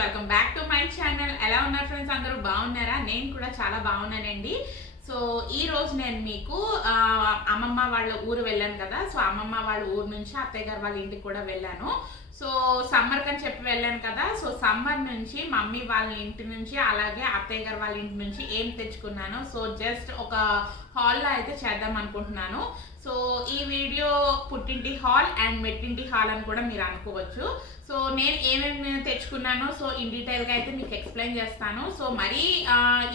Welcome back to my channel. ఎలా ఉన్నారు friends? అందరూ బాగున్నారా? నేను కూడా చాలా బాగున్నానండి. సో ఈ రోజు నేను మీకు అమ్మమ్మ వాళ్ళ ఊరు వెళ్ళాను కదా. సో అమ్మమ్మ వాళ్ళ ఊరు నుంచి అత్తయ్య గారు వాళ్ళ ఇంటికి కూడా వెళ్ళాను. సో సమ్మర్ కని చెప్పి వెళ్ళాను కదా. సో సమ్మర్ నుంచి మమ్మీ వాళ్ళ ఇంటి నుంచి అలాగే అత్తయ్య గారు వాళ్ళ ఇంటి నుంచి ఏం తెచ్చుకున్నాను, సో జస్ట్ ఒక హాల్లో అయితే చేద్దాం అనుకుంటున్నాను. సో ఈ వీడియో పుట్టింటి హాల్ అండ్ మెట్టింటి హాల్ అని కూడా మీరు అనుకోవచ్చు. సో నేను ఏమేమి తెచ్చుకున్నానో సో ఇన్ డీటెయిల్గా అయితే మీకు ఎక్స్ప్లెయిన్ చేస్తాను. సో మరీ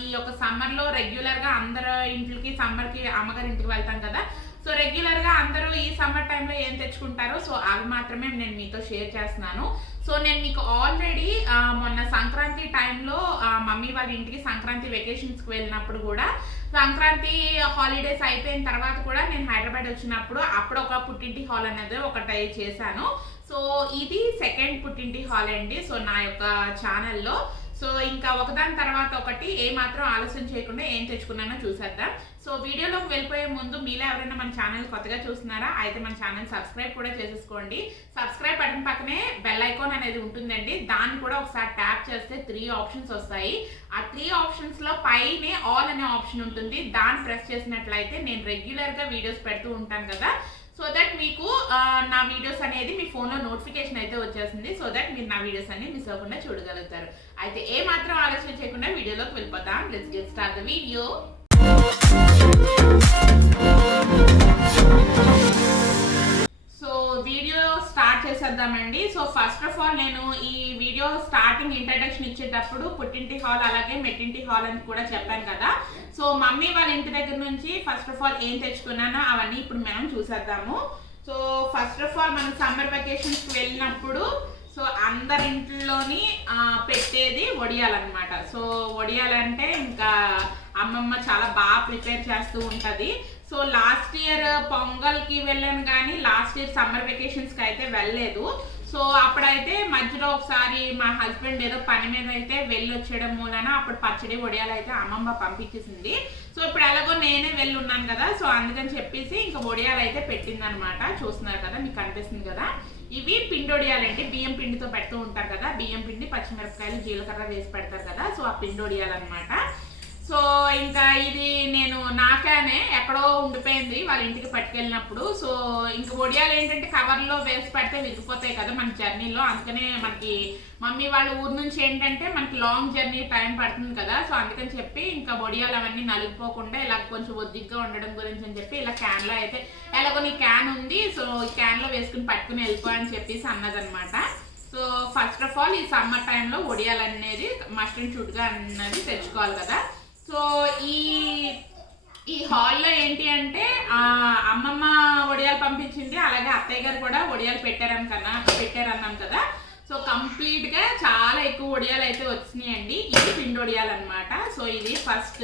ఈ యొక్క సమ్మర్లో రెగ్యులర్గా అందరు ఇంటికి సమ్మర్కి అమ్మగారి ఇంటికి వెళ్తాం కదా. సో రెగ్యులర్గా అందరూ ఈ సమ్మర్ టైంలో ఏం తెచ్చుకుంటారో సో అవి మాత్రమే నేను మీతో షేర్ చేస్తున్నాను. సో నేను మీకు ఆల్రెడీ మొన్న సంక్రాంతి టైంలో మమ్మీ వాళ్ళ ఇంటికి సంక్రాంతి వెకేషన్స్కి వెళ్ళినప్పుడు కూడా, సంక్రాంతి హాలిడేస్ అయిపోయిన తర్వాత కూడా నేను హైదరాబాద్ వచ్చినప్పుడు అప్పుడు ఒక పుట్టింటి హాల్ అనేది ఒకటి చేశాను. సో ఇది సెకండ్ పుట్టింటి హాల్ అండి. సో నా యొక్క ఛానల్లో సో ఇంకా ఒకదాని తర్వాత ఒకటి ఏమాత్రం ఆలస్యం చేయకుండా ఏం తెచ్చుకున్నానో చూసేద్దాం. సో వీడియోలోకి వెళ్ళిపోయే ముందు మీలో ఎవరైనా మన ఛానల్ కొత్తగా చూస్తున్నారా అయితే మన ఛానల్ సబ్స్క్రైబ్ కూడా చేసేసుకోండి. సబ్స్క్రైబ్ బటన్ పక్కనే బెల్ ఐకాన్ అనేది ఉంటుందండి. దాన్ని కూడా ఒకసారి ట్యాప్ చేస్తే 3 ఆప్షన్స్ వస్తాయి. ఆ 3 ఆప్షన్స్లో పైనే ఆల్ అనే ఆప్షన్ ఉంటుంది. దాన్ని ప్రెస్ చేసినట్లయితే నేను రెగ్యులర్గా వీడియోస్ పెడుతూ ఉంటాను కదా. సో దట్ మీకు నా వీడియోస్ అనేది మీ ఫోన్లో నోటిఫికేషన్ అయితే వచ్చేస్తుంది. సో దట్ మీరు నా వీడియోస్ అన్ని మిస్ అవ్వకుండా చూడగలుగుతారు. అయితే ఏ మాత్రం ఆలోచన చేయకుండా వీడియోలోకి వెళ్ళిపోతాం. Let's get start the video. So video start చేసేద్దామండి. సో ఫస్ట్ ఆఫ్ ఆల్ నేను ఈ వీడియో స్టార్టింగ్ ఇంట్రడక్షన్ ఇచ్చేటప్పుడు పుట్టింటి హాల్ అలాగే మెట్టింటి హాల్ అని కూడా చెప్పాను కదా. సో మమ్మీ వాళ్ళ ఇంటి దగ్గర నుంచి ఫస్ట్ ఆఫ్ ఆల్ ఏం తెచ్చుకున్నానో అవన్నీ ఇప్పుడు మనం చూసేద్దాము. సో ఫస్ట్ ఆఫ్ ఆల్ మనం సమ్మర్ వెకేషన్స్కి వెళ్ళినప్పుడు సో అందరింట్లోని పెట్టేది వడియాలన్నమాట. సో వడియాలంటే ఇంకా అమ్మమ్మ చాలా బాగా ప్రిపేర్ చేస్తూ ఉంటుంది. సో లాస్ట్ ఇయర్ పొంగల్కి వెళ్ళాను కానీ లాస్ట్ ఇయర్ సమ్మర్ వెకేషన్స్కి అయితే వెళ్ళలేదు. సో అప్పుడైతే మధ్యలో ఒకసారి మా హస్బెండ్ ఏదో పని మీద అయితే వెళ్ళి వచ్చేయడం మూలన అప్పుడు పచ్చడి వడియాలు అయితే అమ్మమ్మ పంపించేసింది. సో ఇప్పుడు ఎలాగో నేనే వెళ్ళి ఉన్నాను కదా. సో అందుకని చెప్పేసి ఇంకా వడియాలు అయితే పెట్టింది అనమాట. చూస్తున్నారు కదా, మీకు కనిపిస్తుంది కదా. ఇవి పిండొడియాలండి. బియ్యం పిండితో పెడుతూ ఉంటారు కదా. బియ్యం పిండి, పచ్చిమిరపకాయలు, జీలకర్ర వేసి పెడతారు కదా. సో ఆ పిండొడియాలు అనమాట. సో ఇంకా ఇది నేను నాకానే ఎక్కడో ఉండిపోయింది వాళ్ళ ఇంటికి పట్టుకెళ్ళినప్పుడు. సో ఇంకా వడియాలు ఏంటంటే కవర్లో వేసి పెడితే విరిగిపోతాయి కదా మన జర్నీలో. అందుకనే మనకి మమ్మీ వాళ్ళ ఊరు నుంచి ఏంటంటే మనకి లాంగ్ జర్నీ టైం పడుతుంది కదా. సో అందుకని చెప్పి ఇంకా వడియాలు అవన్నీ నలిగిపోకుండా ఇలా కొంచెం ఒద్దిగ్గా ఉండడం గురించి అని చెప్పి ఇలా క్యాన్లో అయితే ఎలాగో నీ క్యాన్ ఉంది సో ఈ క్యాన్లో వేసుకుని పట్టుకుని వెళ్ళిపో అని చెప్పేసి అన్నదనమాట. సో ఫస్ట్ ఆఫ్ ఆల్ ఈ సమ్మర్ టైంలో వడియాలు అనేది మస్ట్ అండ్ షుడ్గా అన్నది తెచ్చుకోవాలి కదా. సో ఈ హాల్లో ఏంటి అంటే అమ్మమ్మ వడియాలు పంపించింది, అలాగే అత్తయ్య గారు కూడా వడియాలు పెట్టారన్నాం కదా. సో కంప్లీట్గా చాలా ఎక్కువ వడియాలు అయితే వచ్చినాయండి. ఇది పిండి వడియాలు అనమాట. సో ఇది ఫస్ట్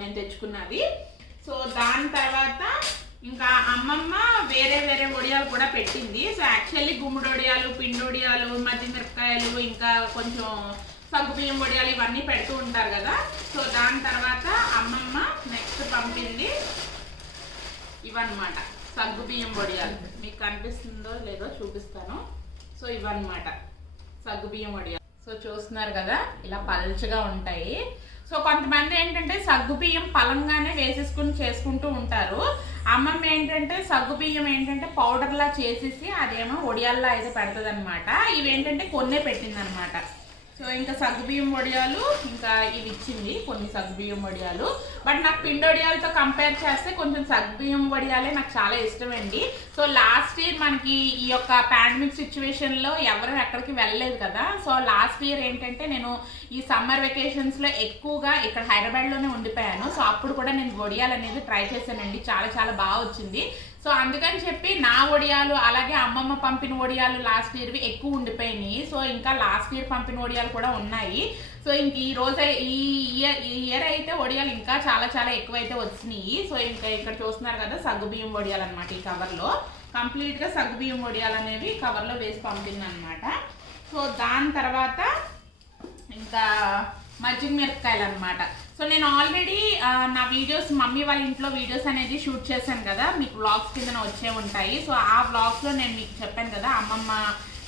నేను తెచ్చుకున్నది. సో దాని తర్వాత ఇంకా అమ్మమ్మ వేరే వేరే వడియాలు కూడా పెట్టింది. సో యాక్చువల్లీ గుమ్మడి వడియాలు, పిండి వడియాలు, మధ్యమిరపకాయలు, ఇంకా కొంచెం సగ్గుబియ్యం వడియాలు ఇవన్నీ పెడుతూ ఉంటారు కదా. సో దాని తర్వాత అమ్మమ్మ నెక్స్ట్ పంపింది ఇవన్నమాట సగ్గుబియ్యం వడియాలు. మీకు కనిపిస్తుందో లేదో చూపిస్తాను. సో ఇవన్నమాట సగ్గుబియ్యం వడియాలు. సో చూస్తున్నారు కదా, ఇలా పల్చగా ఉంటాయి. సో కొంతమంది ఏంటంటే సగ్గుబియ్యం పలంగానే వేసేసుకుని చేసుకుంటూ ఉంటారు. అమ్మమ్మ ఏంటంటే సగ్గుబియ్యం ఏంటంటే పౌడర్లా చేసేసి అదేమో వడియాల్లా అయితే పెడుతుంది అనమాట. ఇవేంటంటే కొన్నే పెట్టింది అనమాట. సో ఇంకా సగ్గుబియ్యం వడియాలు ఇంకా ఇవి ఇచ్చింది కొన్ని సగ్గుబియ్యం వడియాలు. బట్ నాకు పిండి వడియాలతో కంపేర్ చేస్తే కొంచెం సగ్గుబియ్యం వడియాలే నాకు చాలా ఇష్టమండి. సో లాస్ట్ ఇయర్ మనకి ఈ యొక్క పాండమిక్ సిచ్యువేషన్లో ఎవరు ఎక్కడికి వెళ్ళలేదు కదా. సో లాస్ట్ ఇయర్ ఏంటంటే నేను ఈ సమ్మర్ వెకేషన్స్లో ఎక్కువగా ఇక్కడ హైదరాబాద్లోనే ఉండిపోయాను. సో అప్పుడు కూడా నేను వడియాలు అనేది ట్రై చేశానండి. చాలా చాలా బాగా వచ్చింది. సో అందుకని చెప్పి నా వడియాలు అలాగే అమ్మమ్మ పంపిన వడియాలు లాస్ట్ ఇయర్వి ఎక్కువ ఉండిపోయినాయి. సో ఇంకా లాస్ట్ ఇయర్ పంపిన వడియాలు కూడా ఉన్నాయి. సో ఇంక ఈ ఇయర్ అయితే వడియాలు ఇంకా చాలా చాలా ఎక్కువ అయితే వచ్చినాయి. సో ఇంకా ఇక్కడ చూస్తున్నారు కదా సగ్గుబియ్యం వడియాలు అనమాట. ఈ కవర్లో కంప్లీట్గా సగ్గుబియ్యం వడియాలు అనేవి కవర్లో వేసి పంపింది అనమాట. సో దాని తర్వాత ఇంకా మజ్జిగ మిరపకాయలు అనమాట. సో నేను ఆల్రెడీ నా వీడియోస్ మమ్మీ వాళ్ళ ఇంట్లో వీడియోస్ అనేది షూట్ చేశాను కదా, మీకు వ్లాగ్స్ కింద వచ్చే ఉంటాయి. సో ఆ వ్లాగ్స్లో నేను మీకు చెప్పాను కదా అమ్మమ్మ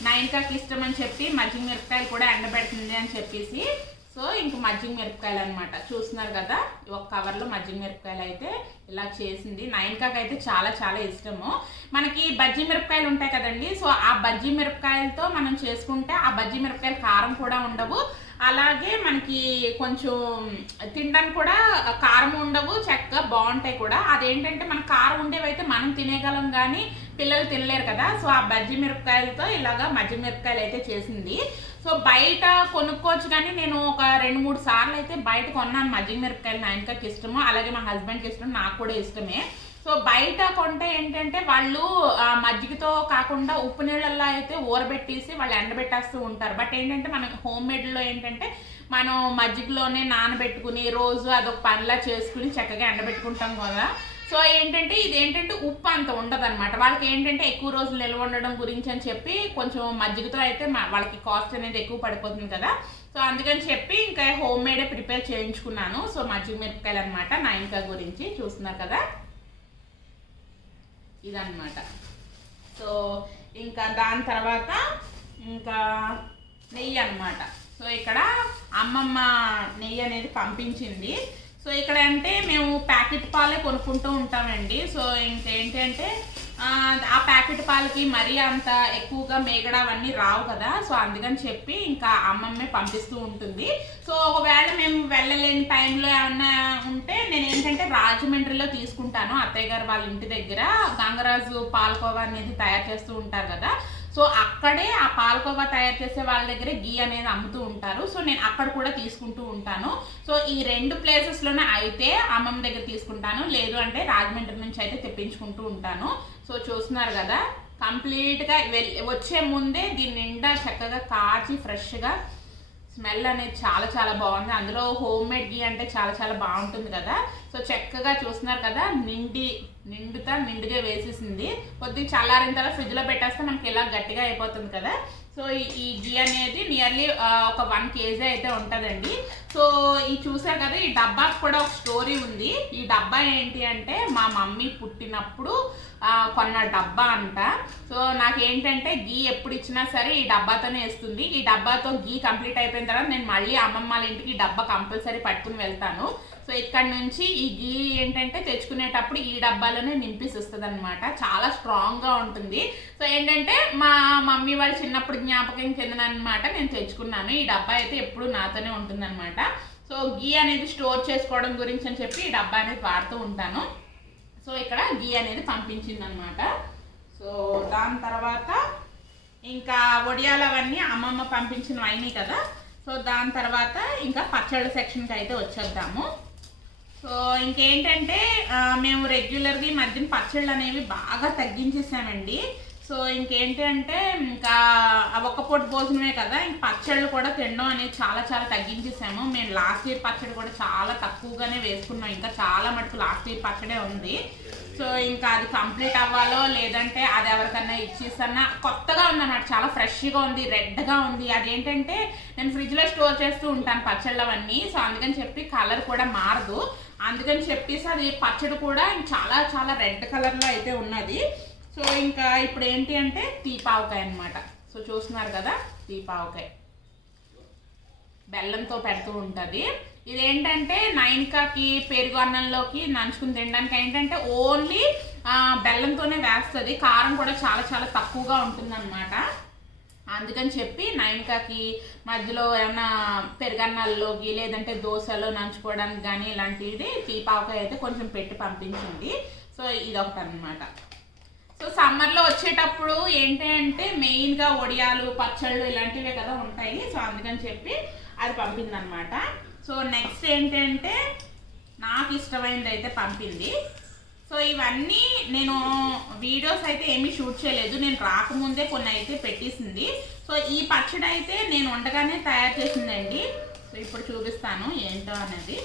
నైన్కాకి ఇష్టం అని చెప్పి మజ్జిగ మిరపకాయలు కూడా ఎండబెడుతుంది అని చెప్పేసి సో ఇంక మజ్జిగ మిరపకాయలు అనమాట చూస్తున్నారు కదా, ఒక కవర్లో మజ్జిగ మిరపకాయలు అయితే ఇలా చేసింది. నైన్కాకి అయితే చాలా చాలా ఇష్టము. మనకి బజ్జీ మిరపకాయలు ఉంటాయి కదండి, సో ఆ బజ్జీ మిరపకాయలతో మనం చేసుకుంటే ఆ బజ్జీ మిరపకాయలు కారం కూడా ఉండవు, అలాగే మనకి కొంచెం తినడానికి కూడా కారం ఉండవు, చక్కగా బాగుంటాయి కూడా. అదేంటంటే మన కారం ఉండేవైతే మనం తినేయగలం కానీ పిల్లలు తినలేరు కదా, సో ఆ బజ్జీ మిరపకాయలతో ఇలాగా మజ్జిగ మిరపకాయలు అయితే చేసింది. సో బయట కొనుక్కోవచ్చు కానీ నేను ఒక 2-3 సార్లు అయితే బయట కొన్నాను మజ్జిగ మిరపకాయలు. నైన్కాకి ఇష్టము, అలాగే మా హస్బెండ్కి ఇష్టం, నాకు కూడా ఇష్టమే. సో బయట కొంటే ఏంటంటే వాళ్ళు మజ్జిగతో కాకుండా ఉప్పు నీళ్ళల్లో అయితే ఊరబెట్టేసి వాళ్ళు ఎండబెట్టేస్తూ ఉంటారు. బట్ ఏంటంటే మనకి హోమ్ మేడ్లో ఏంటంటే మనం మజ్జిగలోనే నానబెట్టుకుని రోజు అదొక పనిలా చేసుకుని చక్కగా ఎండబెట్టుకుంటాం కదా. సో ఏంటంటే ఇదేంటంటే ఉప్పు అంత ఉండదు అనమాట. వాళ్ళకి ఏంటంటే ఎక్కువ రోజులు నిల్వ ఉండడం గురించి అని చెప్పి కొంచెం మజ్జిగతో అయితే వాళ్ళకి కాస్ట్ అనేది ఎక్కువ పడిపోతుంది కదా. సో అందుకని చెప్పి ఇంకా హోమ్ మేడే ప్రిపేర్ చేయించుకున్నాను. సో మజ్జిగ మిరపకాయలు అనమాట నైన్కా గురించి చూస్తున్నారు కదా, ఇదన్నమాట. సో ఇంకా దాని తర్వాత ఇంకా నెయ్యి అన్నమాట. సో ఇక్కడ అమ్మమ్మ నెయ్యి అనేది పంపించింది. సో ఇక్కడ అంటే మేము ప్యాకెట్ పాలే కొనుక్కుంటూ ఉంటామండి. సో ఇంకేంటంటే ఆ ప్యాకెట్ పాలకి మరీ అంత ఎక్కువగా మేగడ అవన్నీ రావు కదా, సో అందుకని చెప్పి ఇంకా అమ్మమ్మే పంపిస్తూ ఉంటుంది. సో ఒకవేళ మేము వెళ్ళలేని టైంలో ఏమన్నా ఉంటే నేను ఏంటంటే రాజమండ్రిలో తీసుకుంటాను. అత్తయ్య గారు వాళ్ళ ఇంటి దగ్గర గంగరాజు పాలకోవా అనేది తయారు చేస్తూ ఉంటారు కదా, సో అక్కడే ఆ పాలకోవా తయారు చేసే వాళ్ళ దగ్గరే గీ అనేది అమ్ముతూ ఉంటారు. సో నేను అక్కడ కూడా తీసుకుంటూ ఉంటాను. సో ఈ 2 ప్లేసెస్లోనే అయితే అమ్మమ్మ దగ్గర తీసుకుంటాను, లేదు అంటే రాజమండ్రి నుంచి అయితే తెప్పించుకుంటూ ఉంటాను. సో చూస్తున్నారు కదా, కంప్లీట్గా వచ్చే ముందే దీని నిండా చక్కగా కాచి ఫ్రెష్గా స్మెల్ అనేది చాలా చాలా బాగుంది. అందులో హోమ్ మేడ్ గీ అంటే చాలా చాలా బాగుంటుంది కదా. సో చక్కగా చూస్తున్నారు కదా, నిండుగా వేసేసింది. కొద్దిగా చల్లారిన తర్వాత ఫ్రిడ్జ్లో పెట్టేస్తే మనకి ఇలా గట్టిగా అయిపోతుంది కదా. సో ఈ గీ అనేది నియర్లీ ఒక 1 kg అయితే ఉంటుందండి. సో ఈ చూసారు కదా, ఈ డబ్బాకి కూడా ఒక స్టోరీ ఉంది. ఈ డబ్బా ఏంటి అంటే మా మమ్మీ పుట్టినప్పుడు కొన్న డబ్బా అంట. సో నాకేంటంటే గీ ఎప్పుడు ఇచ్చినా సరే ఈ డబ్బాతోనే ఇస్తుంది. ఈ డబ్బాతో గీ కంప్లీట్ అయిపోయిన తర్వాత నేను మళ్ళీ అమ్మమ్మ వాళ్ళ ఇంటికి ఈ డబ్బా కంపల్సరీ పట్టుకుని వెళ్తాను. సో ఇక్కడ నుంచి ఈ గీ ఏంటంటే తెచ్చుకునేటప్పుడు ఈ డబ్బాలోనే నింపిస్తుంది అనమాట. చాలా స్ట్రాంగ్గా ఉంటుంది. సో ఏంటంటే మా మమ్మీ వాళ్ళు చిన్నప్పుడు జ్ఞాపకం కిందనమాట నేను తెచ్చుకున్నాను. ఈ డబ్బా అయితే ఎప్పుడు నాతోనే ఉంటుందన్నమాట. సో గీ అనేది స్టోర్ చేసుకోవడం గురించి అని చెప్పి ఈ డబ్బా అనేది వాడుతూ ఉంటాను. సో ఇక్కడ గీ అనేది పంపించింది అనమాట. సో దాని తర్వాత ఇంకా వడియాలు అవన్నీ అమ్మమ్మ పంపించినవి అయినాయి కదా. సో దాని తర్వాత ఇంకా పచ్చళ్ళ సెక్షన్కి అయితే వచ్చేద్దాము. సో ఇంకేంటంటే మేము రెగ్యులర్గా ఈ మధ్యన పచ్చళ్ళు అనేవి బాగా తగ్గించేసామండి. సో ఇంకేంటి అంటే ఇంకా ఒక్క పూట భోజనమే కదా, ఇంక పచ్చళ్ళు కూడా తినడం అనేది చాలా చాలా తగ్గించేసాము. మేము లాస్ట్ ఇయర్ పచ్చడి కూడా చాలా తక్కువగానే వేసుకున్నాం. ఇంకా చాలా మటుకు లాస్ట్ ఇయర్ పచ్చడే ఉంది. సో ఇంకా అది కంప్లీట్ అవ్వాలో లేదంటే అది ఎవరికన్నా ఇచ్చేసన్నా కొత్తగా ఉందన్నమాట, చాలా ఫ్రెష్గా ఉంది, రెడ్గా ఉంది. అదేంటంటే నేను ఫ్రిడ్జ్లో స్టోర్ చేస్తూ ఉంటాను పచ్చళ్ళు అవన్నీ. సో అందుకని చెప్పి కలర్ కూడా మారదు, అందుకని చెప్పేసి అది పచ్చడి కూడా చాలా చాలా రెడ్ కలర్లో అయితే ఉన్నది. సో ఇంకా ఇప్పుడు ఏంటి అంటే తీపావకాయ అనమాట. సో చూస్తున్నారు కదా, తీపావకాయ బెల్లంతో పెడుతూ ఉంటుంది. ఇదేంటంటే నైన్కాకి పెరుగు అన్నంలోకి నంచుకుని తినడానికి ఏంటంటే ఓన్లీ బెల్లంతోనే వేస్తుంది. కారం కూడా చాలా చాలా తక్కువగా ఉంటుందన్నమాట. అందుకని చెప్పి నైన్కాకి మధ్యలో ఏమైనా పెరుగన్నాల్లోకి లేదంటే దోశలో నంచుకోవడానికి కానీ ఇలాంటిది తీపావకాయ అయితే కొంచెం పెట్టి పంపించింది. సో ఇదొకటి అనమాట. సో సమ్మర్లో వచ్చేటప్పుడు ఏంటి అంటే మెయిన్గా వడియాలు పచ్చళ్ళు ఇలాంటివే కదా ఉంటాయి. సో అందుకని చెప్పి అది పంపిందనమాట. సో నెక్స్ట్ ఏంటంటే నాకు ఇష్టమైనది అయితే పంపింది. సో ఇవన్నీ నేను వీడియోస్ అయితే ఏమీ షూట్ చేయలేదు, నేను రాకముందే కొన్ని అయితే పెట్టేసింది. సో ఈ పచ్చడి అయితే నేను వంటగానే తయారు చేసిందండి. సో ఇప్పుడు చూపిస్తాను ఏంటో అనేది.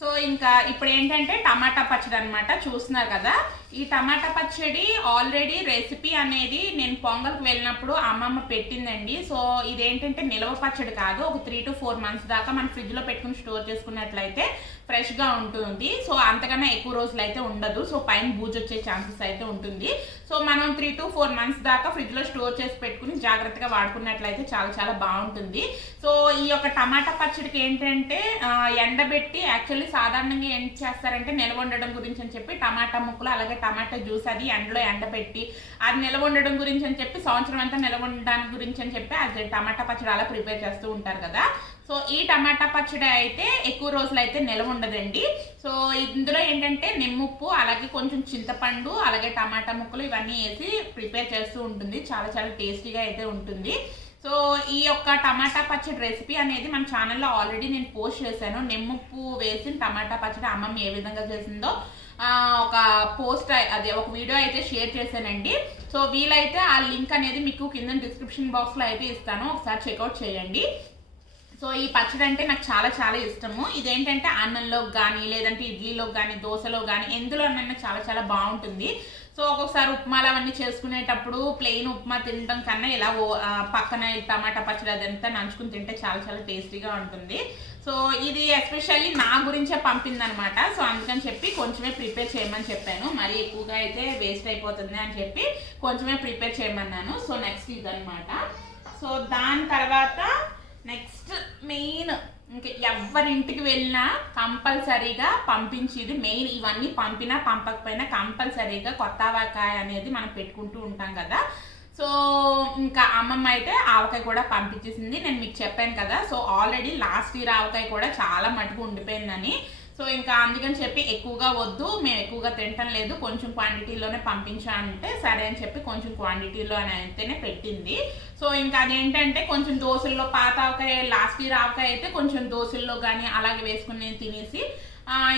సో ఇంకా ఇప్పుడు ఏంటంటే టమాటా పచ్చడి అనమాట. చూస్తున్నారు కదా, ఈ టమాటా పచ్చడి ఆల్రెడీ రెసిపీ అనేది నేను పొంగల్కి వెళ్ళినప్పుడు అమ్మమ్మ పెట్టిందండి. సో ఇదేంటంటే నిలవ పచ్చడి కాదు, ఒక 3 to 4 months దాకా మనం ఫ్రిడ్జ్లో పెట్టుకుని స్టోర్ చేసుకున్నట్లయితే ఫ్రెష్గా ఉంటుంది. సో అంతకన్నా ఎక్కువ రోజులు అయితే ఉండదు. సో పైన బూజు వచ్చే ఛాన్సెస్ అయితే ఉంటుంది. సో మనం 3 to 4 months దాకా ఫ్రిడ్జ్లో స్టోర్ చేసి పెట్టుకుని జాగ్రత్తగా వాడుకున్నట్లయితే చాలా చాలా బాగుంటుంది. సో ఈ యొక్క టమాటా పచ్చడికి ఏంటంటే ఎండబెట్టి యాక్చువల్లీ సాధారణంగా ఏం చేస్తారంటే నిల్వ ఉండడం గురించి అని చెప్పి టమాటా ముక్కలు అలాగే టమాటా జ్యూస్ అది ఎండలో ఎండబెట్టి అది నిల్వ ఉండడం గురించి అని చెప్పి సంవత్సరం అంతా నిల్వ ఉండడానికి గురించి అని చెప్పి అది టమాటా పచ్చడి అలా ప్రిపేర్ చేస్తూ ఉంటారు కదా. సో ఈ టమాటా పచ్చడి అయితే ఎక్కువ రోజులు అయితే నిల్వ ఉండదండి. సో ఇందులో ఏంటంటే నిమ్ముప్పు అలాగే కొంచెం చింతపండు అలాగే టమాటా ముక్కలు ఇవన్నీ వేసి ప్రిపేర్ చేస్తూ ఉంటుంది. చాలా చాలా టేస్టీగా అయితే ఉంటుంది. సో ఈ యొక్క టమాటా పచ్చడి రెసిపీ అనేది మన ఛానల్లో ఆల్రెడీ నేను పోస్ట్ చేశాను. నిమ్ముప్పు వేసిన టమాటా పచ్చడి అమ్మమ్మ ఏ విధంగా చేసిందో ఒక పోస్ట్ అదే ఒక వీడియో అయితే షేర్ చేశానండి. సో వీలైతే ఆ లింక్ అనేది మీకు కింద డిస్క్రిప్షన్ బాక్స్లో అయితే ఇస్తాను, ఒకసారి చెక్అవుట్ చేయండి. సో ఈ పచ్చడి అంటే నాకు చాలా చాలా ఇష్టము. ఇదేంటంటే అన్నంలోకి కానీ లేదంటే ఇడ్లీలోకి కానీ దోశలో కానీ ఎందులోనైనా చాలా చాలా బాగుంటుంది. సో ఒక్కొక్కసారి ఉప్మాలు అవన్నీ చేసుకునేటప్పుడు ప్లెయిన్ ఉప్మా తినడం కన్నా ఇలా పక్కన టమాటా పచ్చడి అదంతా నంచుకుని తింటే చాలా చాలా టేస్టీగా ఉంటుంది. సో ఇది ఎస్పెషల్లీ నా గురించే పంపిందనమాట. సో అందుకని చెప్పి కొంచెమే ప్రిపేర్ చేయమని చెప్పాను, మరీ ఎక్కువగా అయితే వేస్ట్ అయిపోతుంది అని చెప్పి కొంచెమే ప్రిపేర్ చేయమన్నాను. సో నెక్స్ట్ ఇదనమాట. సో దాని తర్వాత నెక్స్ట్ మెయిన్ ఇంకా ఎవరింటికి వెళ్ళినా కంపల్సరీగా పంపించేది మెయిన్. ఇవన్నీ పంపినా పంపకపోయినా కంపల్సరీగా కొత్త ఆవకాయ అనేది మనం పెట్టుకుంటూ ఉంటాం కదా. సో ఇంకా అమ్మమ్మ అయితే ఆవకాయ కూడా పంపించేసింది. నేను మీకు చెప్పాను కదా, సో ఆల్రెడీ లాస్ట్ ఇయర్ ఆవకాయ కూడా చాలా మటుకు ఉండిపోయిందని. సో ఇంకా అందుకని చెప్పి ఎక్కువగా వద్దు, మేము ఎక్కువగా తినటం లేదు, కొంచెం క్వాంటిటీలోనే పంపించాలంటే సరే అని చెప్పి కొంచెం క్వాంటిటీలో అని అయితేనే పెట్టింది. సో ఇంకా అదేంటంటే కొంచెం దోశల్లో పాత ఆవకాయ లాస్ట్ ఇయర్ ఆవకాయ అయితే కొంచెం దోశల్లో కానీ అలాగే వేసుకుని తినేసి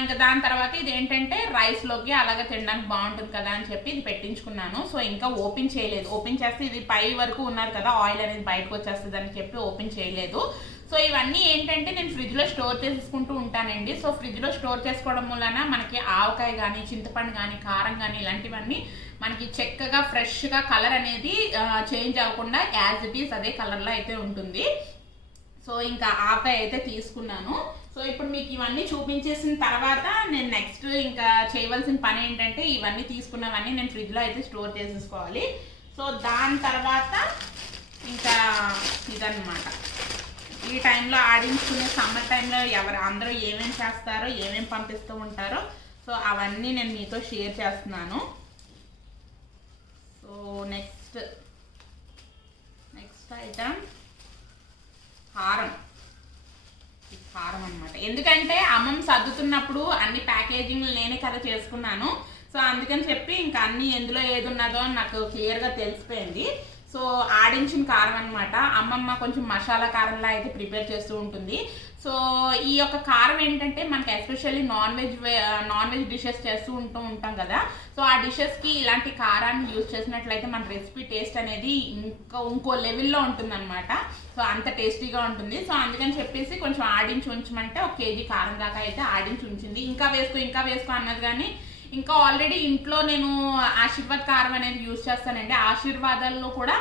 ఇంకా దాని తర్వాత ఇది ఏంటంటే రైస్లోకి అలాగే తినడానికి బాగుంటుంది కదా అని చెప్పి ఇది పెట్టించుకున్నాను. సో ఇంకా ఓపెన్ చేయలేదు, ఓపెన్ చేస్తే ఇది పై వరకు ఉన్నారు కదా ఆయిల్ అనేది బయటకు వచ్చేస్తుంది అని చెప్పి ఓపెన్ చేయలేదు. సో ఇవన్నీ ఏంటంటే నేను ఫ్రిడ్జ్లో స్టోర్ చేసుకుంటూ ఉంటానండి. సో ఫ్రిడ్జ్లో స్టోర్ చేసుకోవడం వలన మనకి ఆవకాయ కానీ చింతపండు కానీ కారం కానీ ఇలాంటివన్నీ మనకి చక్కగా ఫ్రెష్గా కలర్ అనేది చేంజ్ అవ్వకుండా యాజ్ ఇట్ ఈస్ అదే కలర్లో అయితే ఉంటుంది. సో ఇంకా ఆవకాయ అయితే తీసుకున్నాను. సో ఇప్పుడు మీకు ఇవన్నీ చూపించేసిన తర్వాత నేను నెక్స్ట్ ఇంకా చేయవలసిన పని ఏంటంటే ఇవన్నీ తీసుకున్నవన్నీ నేను ఫ్రిడ్జ్లో అయితే స్టోర్ చేసేసుకోవాలి. సో దాని తర్వాత ఇంకా ఇదన్నమాట. ఈ టైంలో ఆడించుకునే సమ్మర్ టైంలో అందరూ ఏమేమి చేస్తారో ఏమేమి పంపిస్తూ ఉంటారో సో అవన్నీ నేను మీతో షేర్ చేస్తున్నాను. సో నెక్స్ట్ ఐటమ్ కారం అనమాట. ఎందుకంటే అమ్మమ్మ సర్దుతున్నప్పుడు అన్ని ప్యాకేజింగ్లు నేనే కదా చేసుకున్నాను. సో అందుకని చెప్పి ఇంకా అన్ని ఎందులో ఏది ఉన్నదో నాకు క్లియర్గా తెలిసిపోయింది. సో ఆడించిన కారం అనమాట. అమ్మమ్మ కొంచెం మసాలా కారంలా అయితే ప్రిపేర్ చేస్తూ ఉంటుంది. సో ఈ యొక్క కారం ఏంటంటే మనకి ఎస్పెషల్లీ నాన్ వెజ్ డిషెస్ చేస్తూ ఉంటాం కదా. సో ఆ డిషెస్కి ఇలాంటి కారాన్ని యూజ్ చేసినట్లయితే మన రెసిపీ టేస్ట్ అనేది ఇంకో లెవెల్లో ఉంటుంది అనమాట. సో అంత టేస్టీగా ఉంటుంది. సో అందుకని చెప్పేసి కొంచెం ఆడించి ఉంచమంటే 1 kg కారం దాకా అయితే ఆడించి ఉంచింది. ఇంకా వేసుకో అన్నది కానీ ఇంకా ఆల్రెడీ ఇంట్లో నేను ఆశీర్వాద్ కారం అనేది యూజ్ చేస్తానండి. ఆశీర్వాదాల్లో కూడా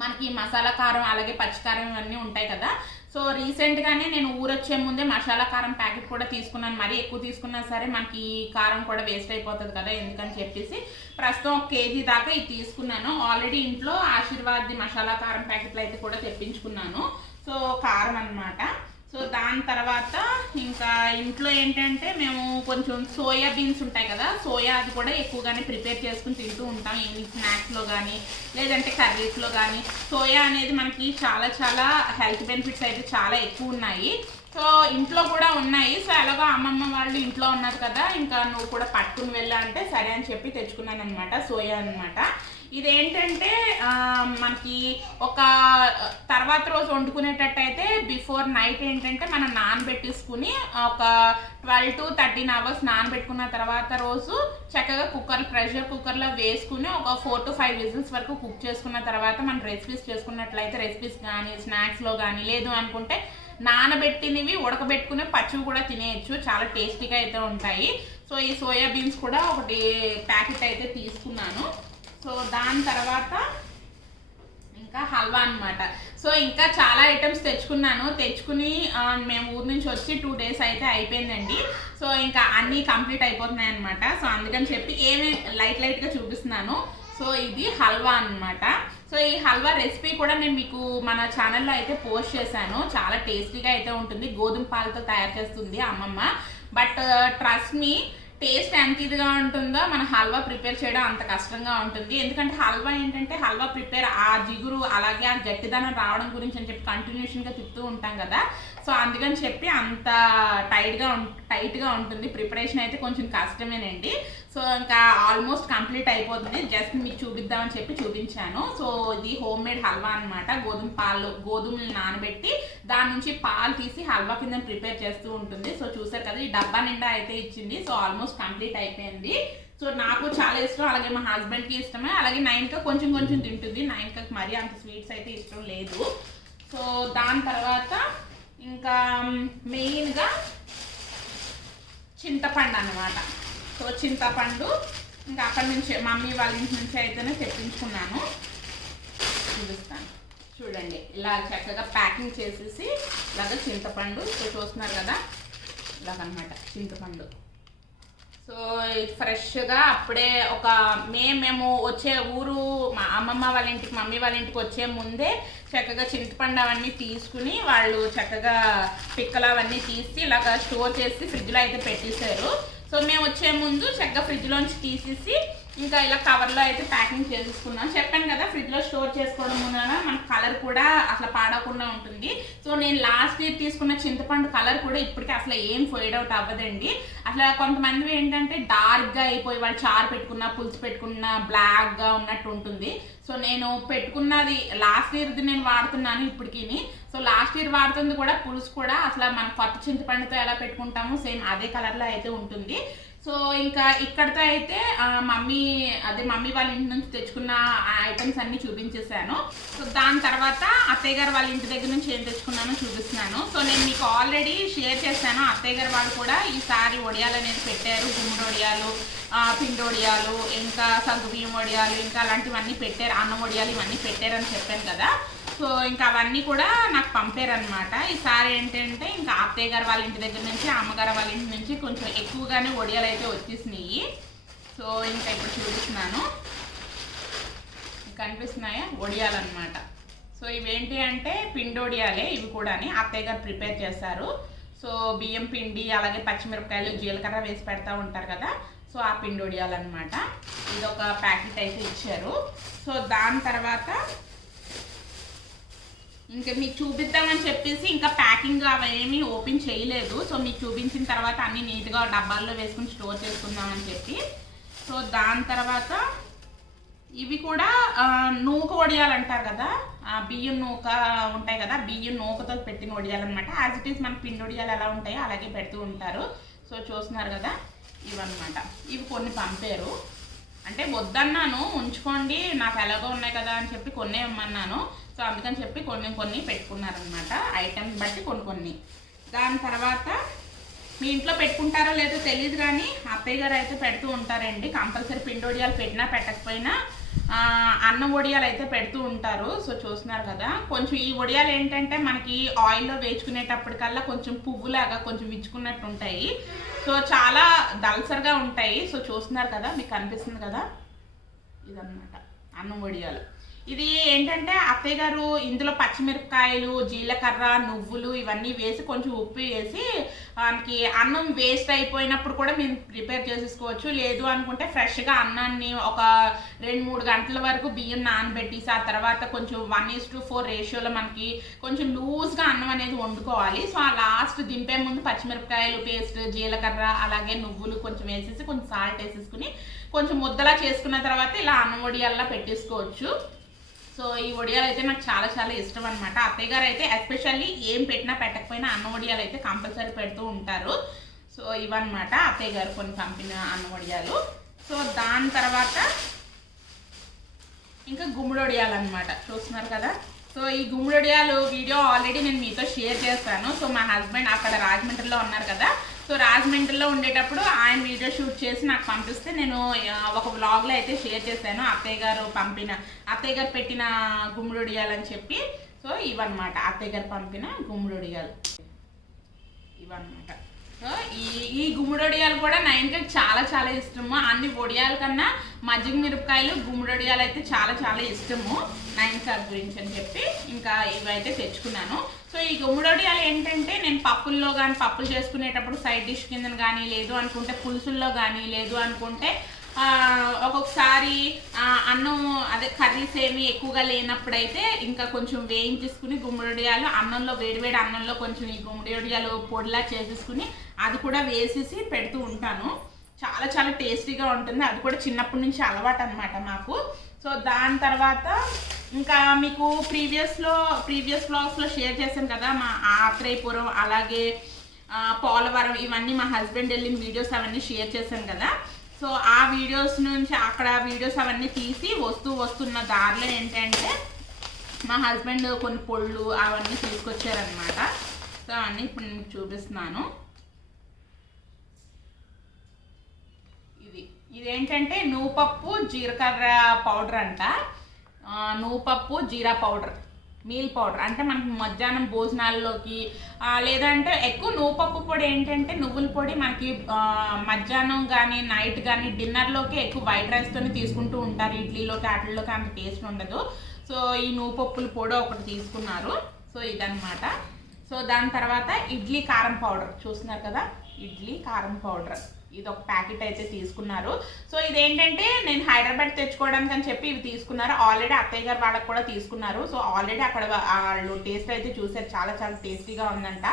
మనకి మసాలా కారం అలాగే పచ్చికారం ఇవన్నీ ఉంటాయి కదా. సో రీసెంట్గానే నేను ఊరొచ్చే ముందే మసాలా కారం ప్యాకెట్ కూడా తీసుకున్నాను. మరీ ఎక్కువ తీసుకున్నా సరే మనకి కారం కూడా వేస్ట్ అయిపోతుంది కదా, ఎందుకని చెప్పేసి ప్రస్తుతం 1 kg దాకా ఇది తీసుకున్నాను. ఆల్రెడీ ఇంట్లో ఆశీర్వాద్ మసాలా కారం ప్యాకెట్లు అయితే కూడా తెప్పించుకున్నాను. సో కారం అన్నమాట. సో దాని తర్వాత ఇంకా ఇంట్లో ఏంటంటే మేము కొంచెం సోయా బీన్స్ ఉంటాయి కదా, సోయా అది కూడా ఎక్కువగానే ప్రిపేర్ చేసుకుని తింటూ ఉంటాం. ఈవినింగ్ స్నాక్స్లో కానీ లేదంటే కర్రీస్లో కానీ. సోయా అనేది మనకి చాలా చాలా హెల్త్ బెనిఫిట్స్ అయితే చాలా ఎక్కువ ఉన్నాయి. సో ఇంట్లో కూడా ఉన్నాయి. సో ఎలాగో అమ్మమ్మ వాళ్ళు ఇంట్లో ఉన్నారు కదా, ఇంకా నువ్వు కూడా పట్టుకుని వెళ్ళా అంటే సరే అని చెప్పి తెచ్చుకున్నాను అనమాట. సోయా అనమాట. ఇదేంటంటే మనకి ఒక తర్వాత రోజు వండుకునేటట్టయితే బిఫోర్ నైట్ ఏంటంటే మనం నానబెట్టేసుకుని ఒక 12 to 13 hours నానబెట్టుకున్న తర్వాత రోజు చక్కగా ప్రెషర్ కుక్కర్లో వేసుకుని ఒక 4 to 5 విజిల్స్ వరకు కుక్ చేసుకున్న తర్వాత మనం రెసిపీస్ చేసుకున్నట్లయితే రెసిపీస్ కానీ స్నాక్స్లో కానీ లేదు అనుకుంటే నానబెట్టినవి ఉడకబెట్టుకుని పచ్చివి కూడా తినేయచ్చు. చాలా టేస్టీగా అయితే ఉంటాయి. సో ఈ సోయా బీన్స్ కూడా ఒకటి ప్యాకెట్ అయితే తీసుకున్నాను. సో దాని తర్వాత ఇంకా హల్వా అనమాట. సో ఇంకా చాలా ఐటమ్స్ తెచ్చుకుని మేము ఊరు నుంచి వచ్చి 2 days అయితే అయిపోయిందండి. సో ఇంకా అన్నీ కంప్లీట్ అయిపోతున్నాయి అనమాట. సో అందుకని చెప్పి ఏమి లైట్గా చూపిస్తున్నాను. సో ఇది హల్వా అనమాట. సో ఈ హల్వా రెసిపీ కూడా నేను మీకు మన ఛానల్లో అయితే పోస్ట్ చేశాను. చాలా టేస్టీగా అయితే ఉంటుంది. గోధుమ పాలతో తయారు చేస్తుంది అమ్మమ్మ. బట్ ట్రస్ట్ మీ, టేస్ట్ ఎంత ఇదిగా ఉంటుందో మన హల్వా ప్రిపేర్ చేయడం అంత కష్టంగా ఉంటుంది. ఎందుకంటే హల్వా ఏంటంటే హల్వా ప్రిపేర్ ఆ జిగురు అలాగే ఆ గట్టిదనం రావడం గురించి అని చెప్పి కంటిన్యూషన్గా తిప్పుతూ ఉంటాం కదా. సో అందుకని చెప్పి అంత టైట్గా ఉంటుంది. ప్రిపరేషన్ అయితే కొంచెం కష్టమేనండి. సో ఇంకా ఆల్మోస్ట్ కంప్లీట్ అయిపోతుంది. జస్ట్ మీకు చూపిద్దామని చెప్పి చూపించాను. సో ఇది హోమ్ మేడ్ హల్వా అనమాట. గోధుమలు నానబెట్టి దాని నుంచి పాలు తీసి హల్వా కింద ప్రిపేర్ చేస్తూ ఉంటుంది. సో చూసారు కదా, ఈ డబ్బా నిండా అయితే ఇచ్చింది. సో ఆల్మోస్ట్ కంప్లీట్ అయిపోయింది. సో నాకు చాలా ఇష్టం, అలాగే మా హస్బెండ్కి ఇష్టమే. అలాగే నైన్కా కొంచెం తింటుంది. నైన్కా మరీ అంత స్వీట్స్ అయితే ఇష్టం లేదు. సో దాని తర్వాత ఇంకా మెయిన్గా చింతపండు అన్నమాట. సో చింతపండు ఇంకా అక్కడి నుంచి మమ్మీ వాళ్ళ ఇంటి నుంచి అయితేనే తెప్పించుకున్నాను. చూపిస్తాను చూడండి. ఇలా చక్కగా ప్యాకింగ్ చేసేసి ఇలాగ చింతపండు. సో చూస్తున్నారు కదా, ఇలాగనమాట చింతపండు. సో ఫ్రెష్గా అప్పుడే ఒక మేము వచ్చే ఊరు మా అమ్మమ్మ వాళ్ళ ఇంటికి మమ్మీ వాళ్ళ ఇంటికి వచ్చే ముందే చక్కగా చింతపండు అవన్నీ తీసుకుని వాళ్ళు చక్కగా పిక్కలు అవన్నీ తీసి ఇలాగ స్టోర్ చేసి ఫ్రిడ్జ్లో అయితే పెట్టేశారు. సో మేము వచ్చే ముందు చక్కగా ఫ్రిడ్జ్లోంచి తీసేసి ఇంకా ఇలా కవర్లో అయితే ప్యాకింగ్ చేసేసుకున్నాం. చెప్పాను కదా, ఫ్రిడ్జ్లో స్టోర్ చేసుకోవడం వలన మన కలర్ కూడా అసలు పాడకుండా ఉంటుంది. సో నేను లాస్ట్ ఇయర్ తీసుకున్న చింతపండు కలర్ కూడా ఇప్పటికీ అసలు ఏం ఫేడ్ అవుట్ అవ్వదండి. అసలు కొంతమంది ఏంటంటే డార్క్గా అయిపోయి వాళ్ళు చారు పెట్టుకున్న పులుసు పెట్టుకున్న బ్లాక్గా ఉన్నట్టు ఉంటుంది. సో నేను పెట్టుకున్నది లాస్ట్ ఇయర్ది నేను వాడుతున్నాను ఇప్పటికీ. సో లాస్ట్ ఇయర్ వాడుతుంది కూడా పులుసు కూడా అసలు మనం కొత్త చింతపండుతో ఎలా పెట్టుకుంటామో సేమ్ అదే కలర్లో అయితే ఉంటుంది. సో ఇంకా ఇక్కడితో అయితే మమ్మీ వాళ్ళ ఇంటి నుంచి తెచ్చుకున్న ఐటమ్స్ అన్నీ చూపించేశాను. సో దాని తర్వాత అత్తయ్య గారు వాళ్ళ ఇంటి దగ్గర నుంచి ఏం తెచ్చుకున్నానో చూపిస్తున్నాను. సో నేను మీకు ఆల్రెడీ షేర్ చేశాను. అత్తయ్య గారు వాళ్ళు కూడా ఈసారి వడియాలు అనేది పెట్టారు. గుమ్మడి వడియాలు, పిండి వడియాలు, ఇంకా సగ్గుబియ్యం వడియాలు, ఇంకా అలాంటివన్నీ పెట్టారు. అన్నం వడియాలు ఇవన్నీ పెట్టారని చెప్పాను కదా. సో ఇంకా అవన్నీ కూడా నాకు పంపారనమాట. ఈసారి ఏంటంటే ఇంకా అత్తయ్య గారు వాళ్ళ ఇంటి దగ్గర నుంచి అమ్మగారు వాళ్ళ ఇంటి నుంచి కొంచెం ఎక్కువగానే వడియాలు అయితే వచ్చేసినాయి. సో ఇంకా ఇప్పుడు చూపిస్తున్నాను, కనిపిస్తున్నాయా వడియాలు అనమాట. సో ఇవేంటి అంటే పిండి వడియాలే ఇవి కూడా అత్తయ్య గారు ప్రిపేర్ చేస్తారు. సో బియ్యం పిండి అలాగే పచ్చిమిరపకాయలు జీలకర్ర వేసి పెడతా ఉంటారు కదా. సో ఆ పిండి వడియాలు అనమాట. ఇది ఒక ప్యాకెట్ అయితే ఇచ్చారు. సో దాని తర్వాత ఇంకా మీకు చూపిద్దామని చెప్పేసి ఇంకా ప్యాకింగ్ అవేమీ ఓపెన్ చేయలేదు. సో మీకు చూపించిన తర్వాత అన్నీ నీట్గా డబ్బాల్లో వేసుకుని స్టోర్ చేసుకుందామని చెప్పి. సో దాని తర్వాత ఇవి కూడా నూక వడియాలు అంటారు కదా, బియ్యం నూక ఉంటాయి కదా, బియ్యం నూకతో పెట్టిన వడియాలు అనమాట. యాజ్ ఇట్ ఈస్ మన పిండి వడియాలు ఎలా ఉంటాయో అలాగే పెడుతూ ఉంటారు. సో చూస్తున్నారు కదా, ఇవన్నమాట. ఇవి కొన్ని పంపారు. అంటే వద్దన్నాను, ఉంచుకోండి నాకు ఎలాగో ఉన్నాయి కదా అని చెప్పి కొన్నే ఇమ్మన్నాను. సో అందుకని చెప్పి కొన్ని పెట్టుకున్నారనమాట. ఐటమ్స్ బట్టి కొన్ని. దాని తర్వాత మీ ఇంట్లో పెట్టుకుంటారో లేదో తెలియదు కానీ అత్తయ్య గారు అయితే పెడుతూ ఉంటారండి. కంపల్సరీ పిండి వడియాలు పెట్టినా పెట్టకపోయినా అన్నం వడియాలు అయితే పెడుతూ ఉంటారు. సో చూస్తున్నారు కదా, కొంచెం ఈ వడియాలు ఏంటంటే మనకి ఆయిల్లో వేసుకునేటప్పటికల్లా కొంచెం పువ్వులాగా కొంచెం విచ్చుకున్నట్టు ఉంటాయి. సో చాలా దల్సర్గా ఉంటాయి. సో చూస్తున్నారు కదా, మీకు కనిపిస్తుంది కదా, ఇదన్నమాట అన్నం వడియాలు. ఇది ఏంటంటే అత్తయ్య గారు ఇందులో పచ్చిమిరపకాయలు, జీలకర్ర, నువ్వులు ఇవన్నీ వేసి కొంచెం ఉప్పు వేసి మనకి అన్నం వేస్ట్ అయిపోయినప్పుడు కూడా మేము ప్రిపేర్ చేసేసుకోవచ్చు. లేదు అనుకుంటే ఫ్రెష్గా అన్నాన్ని ఒక 2-3 గంటల వరకు బియ్యం నానబెట్టేసి ఆ తర్వాత కొంచెం 1:4 రేషియోలో మనకి కొంచెం లూజ్గా అన్నం అనేది వండుకోవాలి. సో ఆ లాస్ట్ దింపే ముందు పచ్చిమిరపకాయలు పేస్ట్, జీలకర్ర అలాగే నువ్వులు కొంచెం వేసేసి కొంచెం సాల్ట్ వేసేసుకుని కొంచెం ముద్దలా చేసుకున్న తర్వాత ఇలా అన్నం వడియాల్లా పెట్టేసుకోవచ్చు. సో ఈ వడియాలు అయితే నాకు చాలా చాలా ఇష్టం అనమాట. అత్తయ్య గారు అయితే ఎస్పెషల్లీ ఏం పెట్టినా పెట్టకపోయినా అన్నం వడియాలు అయితే కంపల్సరీ పెడుతూ ఉంటారు. సో ఇవన్నమాట అత్తయ్య గారు కొన్ని పంపిన అన్నం వడియాలు. సో దాని తర్వాత ఇంకా గుమ్మడి వడియాలు అనమాట. చూస్తున్నారు కదా, సో ఈ గుమ్మడి వడియాలు వీడియో ఆల్రెడీ నేను మీతో షేర్ చేస్తాను. సో మా హస్బెండ్ అక్కడ రాజమండ్రిలో ఉన్నారు కదా, సో రాజమండ్రిలో ఉండేటప్పుడు ఆయన వీడియో షూట్ చేసి నాకు పంపిస్తే నేను ఒక వ్లాగ్లో అయితే షేర్ చేశాను. అత్తయ్య గారు పెట్టిన గుమ్మడొడియాలని చెప్పి. సో ఇవన్నమాట అత్తయ్య గారు పంపిన గుమ్మడొడియాలు ఇవన్నమాట. సో ఈ గుమ్మడొడియాలు కూడా నైన్కి చాలా చాలా ఇష్టము. అన్ని వడియాల కన్నా మజ్జిగ మిరపకాయలు గుమ్మడొడియాలు అయితే చాలా చాలా ఇష్టము నైన్ సార్ గురించి అని చెప్పి ఇంకా ఇవైతే తెచ్చుకున్నాను. సో ఈ గుమ్మడొడియాలు ఏంటంటే నేను పప్పుల్లో కానీ పప్పులు చేసుకునేటప్పుడు సైడ్ డిష్ కింద కానీ, లేదు అనుకుంటే పులుసుల్లో కానీ, లేదు అనుకుంటే ఒక్కొక్కసారి అన్నం అదే కర్రీస్ ఏమి ఎక్కువగా లేనప్పుడైతే ఇంకా కొంచెం వేయించేసుకుని గుమ్మడొడియాలు అన్నంలో వేడివేడి అన్నంలో కొంచెం ఈ గుమ్మడొడియాలు పొడిలా చేసేసుకుని అది కూడా వేసేసి పెడుతూ ఉంటాను. చాలా చాలా టేస్టీగా ఉంటుంది. అది కూడా చిన్నప్పటి నుంచి అలవాటు అనమాట మాకు. సో దాని తర్వాత ఇంకా మీకు ప్రీవియస్ వ్లాగ్స్లో షేర్ చేశాను కదా మా ఆత్రేయపురం అలాగే పోలవరం ఇవన్నీ మా హస్బెండ్ వెళ్ళిన వీడియోస్ అవన్నీ షేర్ చేశాను కదా. సో ఆ వీడియోస్ నుంచి అక్కడ వీడియోస్ అవన్నీ తీసి వస్తున్న దారిలో ఏంటంటే మా హస్బెండ్ కొన్ని పొళ్ళు అవన్నీ తీసుకొచ్చారనమాట. సో అవన్నీ ఇప్పుడు మీకు చూపిస్తున్నాను. ఇదేంటంటే నువ్వుపప్పు జీలకర్ర పౌడర్ అంట. నువ్వుపప్పు జీరా పౌడర్, మీల్ పౌడర్ అంటే మనకి మధ్యాహ్నం భోజనాల్లోకి, లేదంటే ఎక్కువ నువ్వుపప్పు పొడి ఏంటంటే నువ్వుల పొడి మనకి మధ్యాహ్నం కానీ నైట్ కానీ డిన్నర్లోకి ఎక్కువ వైట్ రైస్తోనే తీసుకుంటూ ఉంటారు. ఇడ్లీలోకి వాటిల్లోకి అంత టేస్ట్ ఉండదు. సో ఈ నువ్వుపప్పుల పొడి ఒకటి తీసుకున్నారు. సో ఇదన్నమాట. సో దాని తర్వాత ఇడ్లీ కారం పౌడర్ చూస్తున్నారు కదా, ఇడ్లీ కారం పౌడర్ ఇది ఒక ప్యాకెట్ అయితే తీసుకున్నారు. సో ఇదేంటంటే నేను హైదరాబాద్ తెచ్చుకోవడానికి అని చెప్పి ఇవి తీసుకున్నారు. ఆల్రెడీ అత్తయ్య గారు వాళ్ళకి కూడా తీసుకున్నారు. సో ఆల్రెడీ అక్కడ వాళ్ళు టేస్ట్ అయితే చూసారు, చాలా చాలా టేస్టీగా ఉందంట.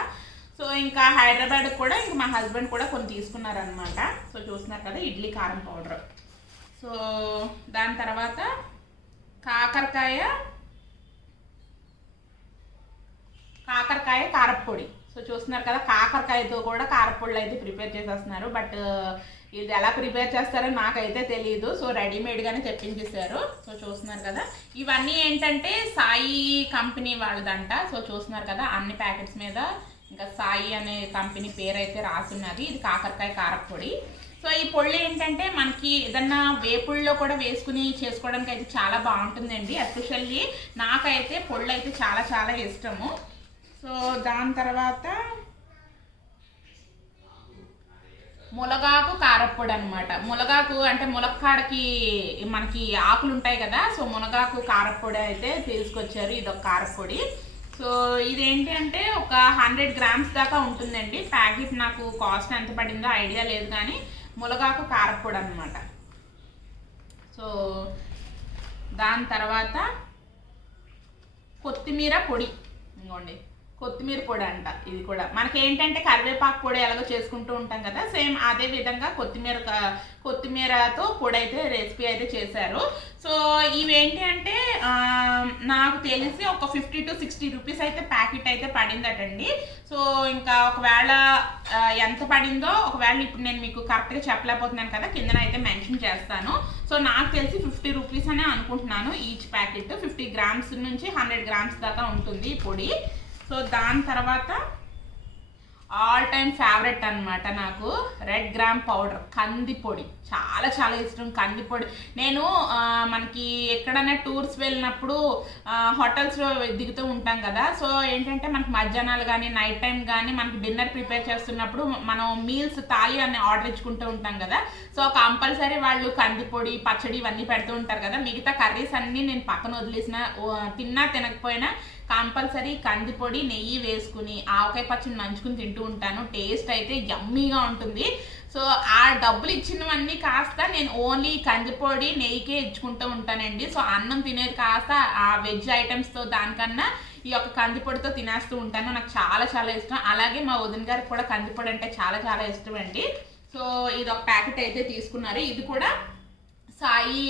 సో ఇంకా హైదరాబాద్ కూడా ఇంకా మా హస్బెండ్ కూడా కొన్ని తీసుకున్నారు అనమాట. సో చూస్తున్నారు కదా ఇడ్లీ కారం పౌడర్. సో దాని తర్వాత కాకరకాయ కారప్పొడి. సో చూస్తున్నారు కదా కాకరకాయతో కూడా కారపొడులు అయితే ప్రిపేర్ చేసేస్తున్నారు. బట్ ఇది ఎలా ప్రిపేర్ చేస్తారో నాకైతే తెలియదు. సో రెడీమేడ్గానే తెప్పించేశారు. సో చూస్తున్నారు కదా ఇవన్నీ ఏంటంటే సాయి కంపెనీ వాళ్ళదంట. సో చూస్తున్నారు కదా అన్ని ప్యాకెట్స్ మీద ఇంకా సాయి అనే కంపెనీ పేరు అయితే రాసున్నది. ఇది కాకరకాయ కారపొడి. సో ఈ పొళ్ళు ఏంటంటే మనకి ఏదన్నా వేపుళ్ళలో కూడా వేసుకుని చేసుకోవడానికి అయితే చాలా బాగుంటుందండి. ఎస్పెషల్లీ నాకైతే పొళ్ళు అయితే చాలా చాలా ఇష్టము. సో దాని తర్వాత మునగాకు కారప్పొడి అనమాట. మునగాకు అంటే ములక్కాడకి మనకి ఆకులు ఉంటాయి కదా. సో మునగాకు కారప్పొడి అయితే తీసుకొచ్చారు. ఇదొక కారప్పొడి. సో ఇదేంటి అంటే ఒక 100 grams దాకా ఉంటుందండి. ప్యాకెట్ నాకు కాస్ట్ ఎంత పడిందో ఐడియా లేదు కానీ మునగాకు కారప్పొడి అనమాట. సో దాని తర్వాత కొత్తిమీర పొడి, ఇంకోండి కొత్తిమీర పొడి అంట. ఇది కూడా మనకి ఏంటంటే కరివేపాకు పొడి ఎలాగో చేసుకుంటూ ఉంటాం కదా, సేమ్ అదే విధంగా కొత్తిమీరతో పొడి అయితే రెసిపీ అయితే చేశారు. సో ఇవేంటి అంటే నాకు తెలిసి ఒక 50 to 60 రూపీస్ అయితే ప్యాకెట్ అయితే పడిందటండి. సో ఇంకా ఒకవేళ ఎంత పడిందో ఒకవేళ ఇప్పుడు నేను మీకు కరెక్ట్గా చెప్పలేకపోతున్నాను కదా, కిందన అయితే మెన్షన్ చేస్తాను. సో నాకు తెలిసి 50 రూపీస్ అనే అనుకుంటున్నాను ఈచ్ ప్యాకెట్. 50 grams నుంచి 100 grams దాకా ఉంటుంది ఈ పొడి. సో దాని తర్వాత ఆల్ టైమ్ ఫేవరెట్ అనమాట నాకు రెడ్ గ్రామ్ పౌడర్, కంది పొడి. చాలా చాలా ఇష్టం కంది పొడి. నేను మనకి ఎక్కడైనా టూర్స్ వెళ్ళినప్పుడు హోటల్స్లో దిగుతూ ఉంటాం కదా. సో ఏంటంటే మనకి మధ్యాహ్నాలు కానీ నైట్ టైం కానీ మనకి డిన్నర్ ప్రిపేర్ చేస్తున్నప్పుడు మనం మీల్స్ థాలి అని ఆర్డర్ ఇచ్చుకుంటూ ఉంటాం కదా. సో కంపల్సరీ వాళ్ళు కంది పొడి పచ్చడి ఇవన్నీ పెడుతూ ఉంటారు కదా. మిగతా కర్రీస్ అన్నీ నేను పక్కన వదిలేసిన తిన్నా తినకపోయినా కంపల్సరీ కందిపొడి నెయ్యి వేసుకుని ఆవకాయ పచ్చడి నంచుకుని తింటూ ఉంటాను. టేస్ట్ అయితే యమ్మీగా ఉంటుంది. సో ఆ డబ్బులు ఇచ్చినవన్నీ కాస్త నేను ఓన్లీ కందిపొడి నెయ్యికే ఇచ్చుకుంటూ ఉంటానండి. సో అన్నం తినేది కాస్త ఆ వెజ్ ఐటమ్స్తో దానికన్నా ఈ యొక్క కందిపొడితో తినేస్తూ ఉంటాను. నాకు చాలా చాలా ఇష్టం. అలాగే మా వదిన గారికి కూడా కందిపొడి అంటే చాలా చాలా ఇష్టం అండి. సో ఇది ఒక ప్యాకెట్ అయితే తీసుకున్నారు. ఇది కూడా సాయి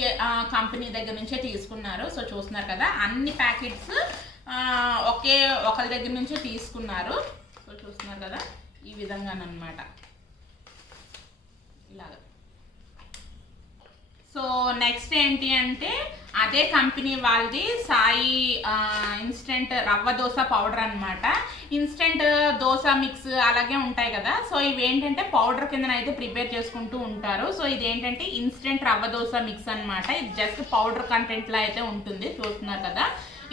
కంపెనీ దగ్గర నుంచే తీసుకున్నారు. సో చూస్తున్నారు కదా అన్ని ప్యాకెట్స్ ఒకరి దగ్గర నుంచే తీసుకున్నారు. సో చూస్తున్నారు కదా ఈ విధంగానమాట. ఇలాగా సో నెక్స్ట్ ఏంటి అంటే అదే కంపెనీ వాళ్ళది సాయి ఇన్స్టెంట్ రవ్వ దోశ పౌడర్ అనమాట. ఇన్స్టెంట్ దోశ మిక్స్ అలాగే ఉంటాయి కదా, సో ఇవి ఏంటంటే పౌడర్ కిందనైతే ప్రిపేర్ చేసుకుంటూ ఉంటారు. సో ఇది ఏంటంటే ఇన్స్టెంట్ రవ్వ దోశ మిక్స్ అనమాట. ఇది జస్ట్ పౌడర్ కంటెంట్లో అయితే ఉంటుంది, చూస్తున్నారు కదా.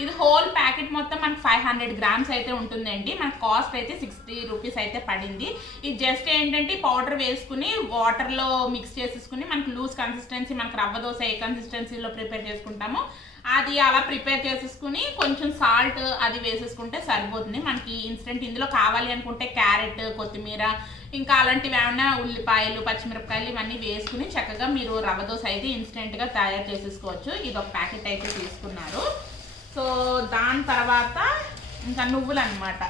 ఇది హోల్ ప్యాకెట్ మొత్తం మనకు 500 గ్రామ్స్ అయితే ఉంటుందండి. మనకు కాస్ట్ అయితే 60 రూపీస్ అయితే పడింది. ఇది జస్ట్ ఏంటంటే పౌడర్ వేసుకుని వాటర్లో మిక్స్ చేసేసుకుని మనకు లూజ్ కన్సిస్టెన్సీ, మనకు రవ్వ దోశ ఏ కన్సిస్టెన్సీలో ప్రిపేర్ చేసుకుంటామో అది అలా ప్రిపేర్ చేసేసుకుని కొంచెం సాల్ట్ అది వేసేసుకుంటే సరిపోతుంది. మనకి ఇన్స్టెంట్ ఇందులో కావాలి అనుకుంటే క్యారెట్, కొత్తిమీర, ఇంకా అలాంటివి ఏమైనా ఉల్లిపాయలు, పచ్చిమిరపకాయలు ఇవన్నీ వేసుకుని చక్కగా మీరు రవ్వ దోశ అయితే ఇన్స్టెంట్గా తయారు చేసేసుకోవచ్చు. ఇది ఒక ప్యాకెట్ అయితే తీసుకున్నారు. సో దాని తర్వాత ఇంకా నువ్వులు అనమాట.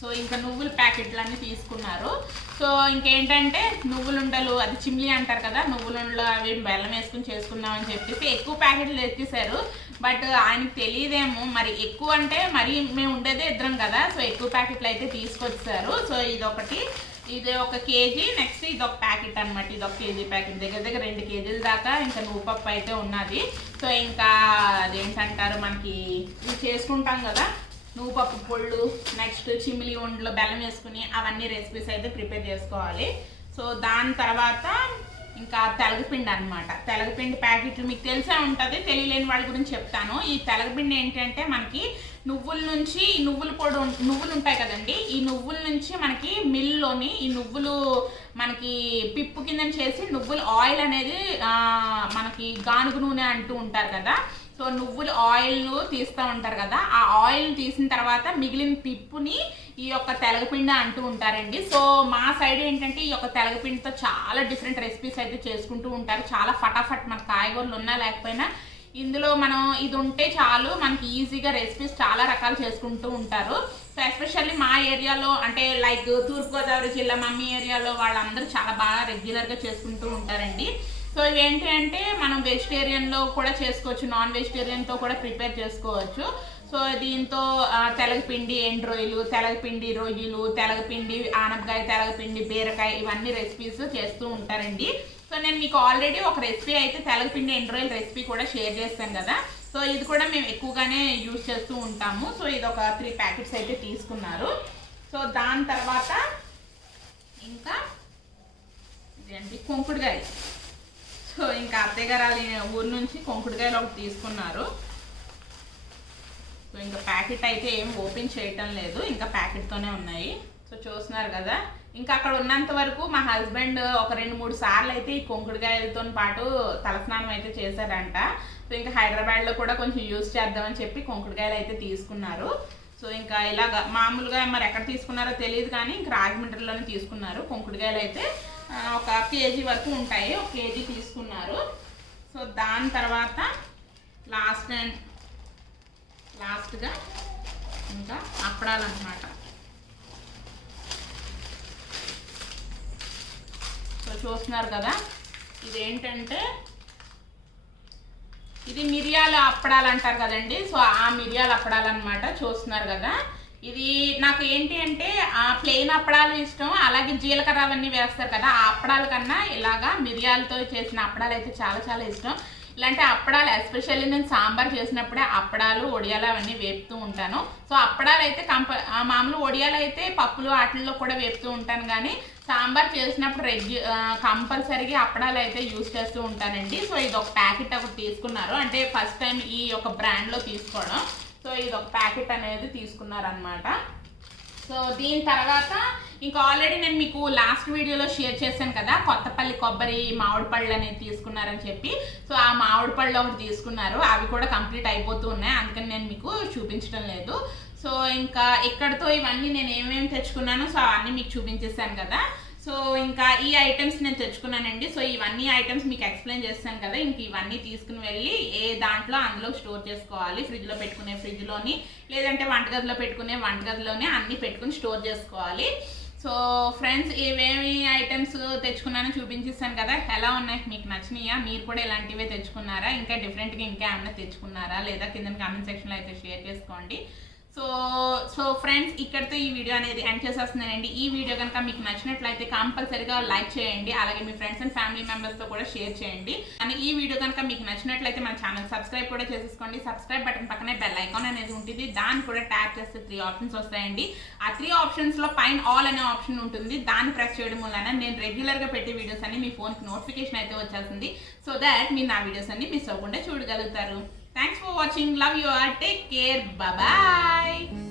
సో ఇంకా నువ్వుల ప్యాకెట్లన్నీ తీసుకున్నారు. సో ఇంకేంటంటే నువ్వులుండలు, అది చిమ్లీ అంటారు కదా, నువ్వులుండలు అవి బెల్లం వేసుకుని చేసుకుందామని చెప్పేసి ఎక్కువ ప్యాకెట్లు ఎత్తేసారు. బట్ ఆయనకు తెలియదేమో మరి, ఎక్కువ అంటే మరి మేము ఉండేదే ఇద్దరం కదా, సో ఎక్కువ ప్యాకెట్లు అయితే తీసుకొచ్చారు. సో ఇదొకటి, ఇది 1 కేజీ. నెక్స్ట్ ఇది ఒక ప్యాకెట్ అనమాట. ఇది 1 కేజీ ప్యాకెట్, దగ్గర దగ్గర 2 కేజీల దాకా ఇంకా నువ్వుపప్పు అయితే ఉన్నది. సో ఇంకా అదేంటంటారు మనకి ఇవి చేసుకుంటాం కదా నువ్వుపప్పు పొళ్ళు, నెక్స్ట్ చిమిలి ఉండలు బెల్లం వేసుకుని అవన్నీ రెసిపీస్ అయితే ప్రిపేర్ చేసుకోవాలి. సో దాని తర్వాత ఇంకా తెలగపిండి అనమాట. తెలగపిండి ప్యాకెట్లు మీకు తెలిసే ఉంటుంది, తెలియలేని వాళ్ళ గురించి చెప్తాను. ఈ తెలగపిండి ఏంటంటే మనకి నువ్వుల నుంచి, ఈ నువ్వుల పొడి నువ్వులు ఉంటాయి కదండి, ఈ నువ్వుల నుంచి మనకి మిల్లులోని ఈ నువ్వులు మనకి పిప్పు కింద చేసి నువ్వుల ఆయిల్ అనేది మనకి గానుగు నూనె అంటూ ఉంటారు కదా. సో నువ్వులు ఆయిల్ తీస్తూ ఉంటారు కదా, ఆ ఆయిల్ తీసిన తర్వాత మిగిలిన పిప్పుని ఈ యొక్క తెలగపిండి అంటూ ఉంటారండి. సో మా సైడ్ ఏంటంటే ఈ యొక్క తెలగపిండితో చాలా డిఫరెంట్ రెసిపీస్ అయితే చేసుకుంటూ ఉంటారు. చాలా ఫటాఫట్, మన కాయగూరలు ఉన్నా లేకపోయినా ఇందులో మనం ఇది ఉంటే చాలు మనకి ఈజీగా రెసిపీస్ చాలా రకాలు చేసుకుంటూ ఉంటారు. సో ఎస్పెషల్లీ మా ఏరియాలో అంటే లైక్ తూర్పుగోదావరి జిల్లా మమ్మీ ఏరియాలో వాళ్ళందరూ చాలా బాగా రెగ్యులర్గా చేసుకుంటూ ఉంటారండి. సో ఇవేంటి అంటే మనం వెజిటేరియన్లో కూడా చేసుకోవచ్చు, నాన్ వెజిటేరియన్తో కూడా ప్రిపేర్ చేసుకోవచ్చు. సో దీంతో తెలగపిండి ఎండు రొయ్యలు, తెలగపిండి రొయ్యలు, తెలగపిండి ఆనపకాయ, తెలగపిండి బీరకాయ ఇవన్నీ రెసిపీస్ చేస్తూ ఉంటారండి. సో నేను మీకు ఆల్రెడీ ఒక రెసిపీ అయితే తెలగపిండి ఎండు రొయ్యల రెసిపీ కూడా షేర్ చేస్తాను కదా. సో ఇది కూడా మేము ఎక్కువగానే యూజ్ చేస్తూ ఉంటాము. సో ఇది ఒక 3 ప్యాకెట్స్ అయితే తీసుకున్నారు. సో దాని తర్వాత ఇంకా ఇదేంటి కొంకుడుగాయ. సో ఇంకా అత్తయ్య గారు ఊరి నుంచి కొంకుడుకాయలు ఒకటి తీసుకున్నారు. సో ఇంకా ప్యాకెట్ అయితే ఏం ఓపెన్ చేయటం లేదు, ఇంకా ప్యాకెట్తోనే ఉన్నాయి. సో చూస్తున్నారు కదా. ఇంకా అక్కడ ఉన్నంత వరకు మా హస్బెండ్ ఒక 2-3 సార్లు అయితే ఈ కొంకుడుకాయలతో పాటు తలస్నానం అయితే చేశారంట. సో ఇంకా హైదరాబాద్లో కూడా కొంచెం యూజ్ చేద్దామని చెప్పి కొంకుడుకాయలు అయితే తీసుకున్నారు. సో ఇంకా ఇలాగ మామూలుగా మరి ఎక్కడ తీసుకున్నారో తెలియదు కానీ ఇంకా రాజమండ్రిలోనే తీసుకున్నారు. కొంకుడుకాయలు అయితే 1 కేజీ వరకు ఉంటాయి, 1 కేజీ తీసుకున్నారు. సో దాని తర్వాత లాస్ట్గా ఇంకా అప్పడాలన్నమాట. సో చూస్తున్నారు కదా, ఇదేంటంటే ఇది మిరియాల అప్పడాలు అంటారు కదండి. సో ఆ మిరియాల అప్పడాలు అనమాట. చూస్తున్నారు కదా, ఇది నాకు ఏంటి అంటే ప్లెయిన్ అప్పడాలు ఇష్టం, అలాగే జీలకర్ర అవన్నీ వేస్తారు కదా, ఆ అప్పడాల కన్నా ఇలాగా మిరియాలతో చేసిన అప్పడాలు అయితే చాలా చాలా ఇష్టం. ఇలాంటి అప్పడాలు ఎస్పెషల్లీ నేను సాంబార్ చేసినప్పుడే అప్పడాలు, వడియాలు అవన్నీ వేపుతూ ఉంటాను. సో అప్పడాలు అయితే మామూలు వడియాలు అయితే పప్పులు వాటిల్లో కూడా వేపుతూ ఉంటాను, కానీ సాంబార్ చేసినప్పుడు కంపల్సరీగా అప్పడాలు అయితే యూజ్ చేస్తూ ఉంటానండి. సో ఇది ఒక ప్యాకెట్ ఒకటి తీసుకున్నారు, అంటే ఫస్ట్ టైం ఈ యొక్క బ్రాండ్లో తీసుకోవడం. సో ఇది ఒక ప్యాకెట్ అనేది తీసుకున్నారనమాట. సో దీని తర్వాత ఇంకా ఆల్రెడీ నేను మీకు లాస్ట్ వీడియోలో షేర్ చేశాను కదా, కొత్తపల్లి కొబ్బరి మామిడి పళ్ళు అనేది తీసుకున్నారని చెప్పి. సో ఆ మామిడి పళ్ళు ఒకటి తీసుకున్నారు, అవి కూడా కంప్లీట్ అయిపోతూ ఉన్నాయి, అందుకని నేను మీకు చూపించడం లేదు. సో ఇంకా ఇక్కడతో ఇవన్నీ నేను ఏమేమి తెచ్చుకున్నానో సో అవన్నీ మీకు చూపించేసాను కదా. సో ఇంకా ఈ ఐటమ్స్ నేను తెచ్చుకున్నానండి. సో ఇవన్నీ ఐటమ్స్ మీకు ఎక్స్ప్లెయిన్ చేస్తాను కదా. ఇంక ఇవన్నీ తీసుకుని వెళ్ళి ఏ దాంట్లో అందులో స్టోర్ చేసుకోవాలి, ఫ్రిడ్జ్లో పెట్టుకునే ఫ్రిడ్జ్లోని, లేదంటే వంటగదిలో పెట్టుకునే వంటగదిలోనే అన్నీ పెట్టుకుని స్టోర్ చేసుకోవాలి. సో ఫ్రెండ్స్, ఏవేమి ఐటమ్స్ తెచ్చుకున్నానో చూపించేస్తాను కదా, ఎలా ఉన్నాయి, మీకు నచ్చినాయా, మీరు కూడా ఇలాంటివే తెచ్చుకున్నారా, ఇంకా డిఫరెంట్గా ఇంకా ఏమైనా తెచ్చుకున్నారా లేదా కింద కామెంట్ సెక్షన్లో అయితే షేర్ చేసుకోండి. సో ఫ్రెండ్స్, ఇక్కడితో ఈ వీడియో అనేది ఎండ్ చేసేస్తున్నానండి. ఈ వీడియో కనుక మీకు నచ్చినట్లయితే కంపల్సరీగా లైక్ చేయండి, అలాగే మీ ఫ్రెండ్స్ అండ్ ఫ్యామిలీ మెంబర్స్తో కూడా షేర్ చేయండి. అండ్ ఈ వీడియో కనుక మీకు నచ్చినట్లయితే మన ఛానల్ సబ్స్క్రైబ్ కూడా చేసేసుకోండి. సబ్స్క్రైబ్ బటన్ పక్కనే బెల్ ఐకాన్ అనేది ఉంటుంది, దాన్ని కూడా ట్యాప్ చేస్తే 3 ఆప్షన్స్ వస్తాయండి. ఆ 3 ఆప్షన్స్లో పైన ఆల్ అనే ఆప్షన్ ఉంటుంది, దాన్ని ప్రెస్ చేయడం వలన నేను రెగ్యులర్గా పెట్టే వీడియోస్ అన్ని మీ ఫోన్కి నోటిఫికేషన్ అయితే వచ్చేస్తుంది. సో దాట్ మీరు నా వీడియోస్ అన్ని మిస్ అవ్వకుండా చూడగలుగుతారు. Thanks for watching. Love you all. Take care. Bye bye.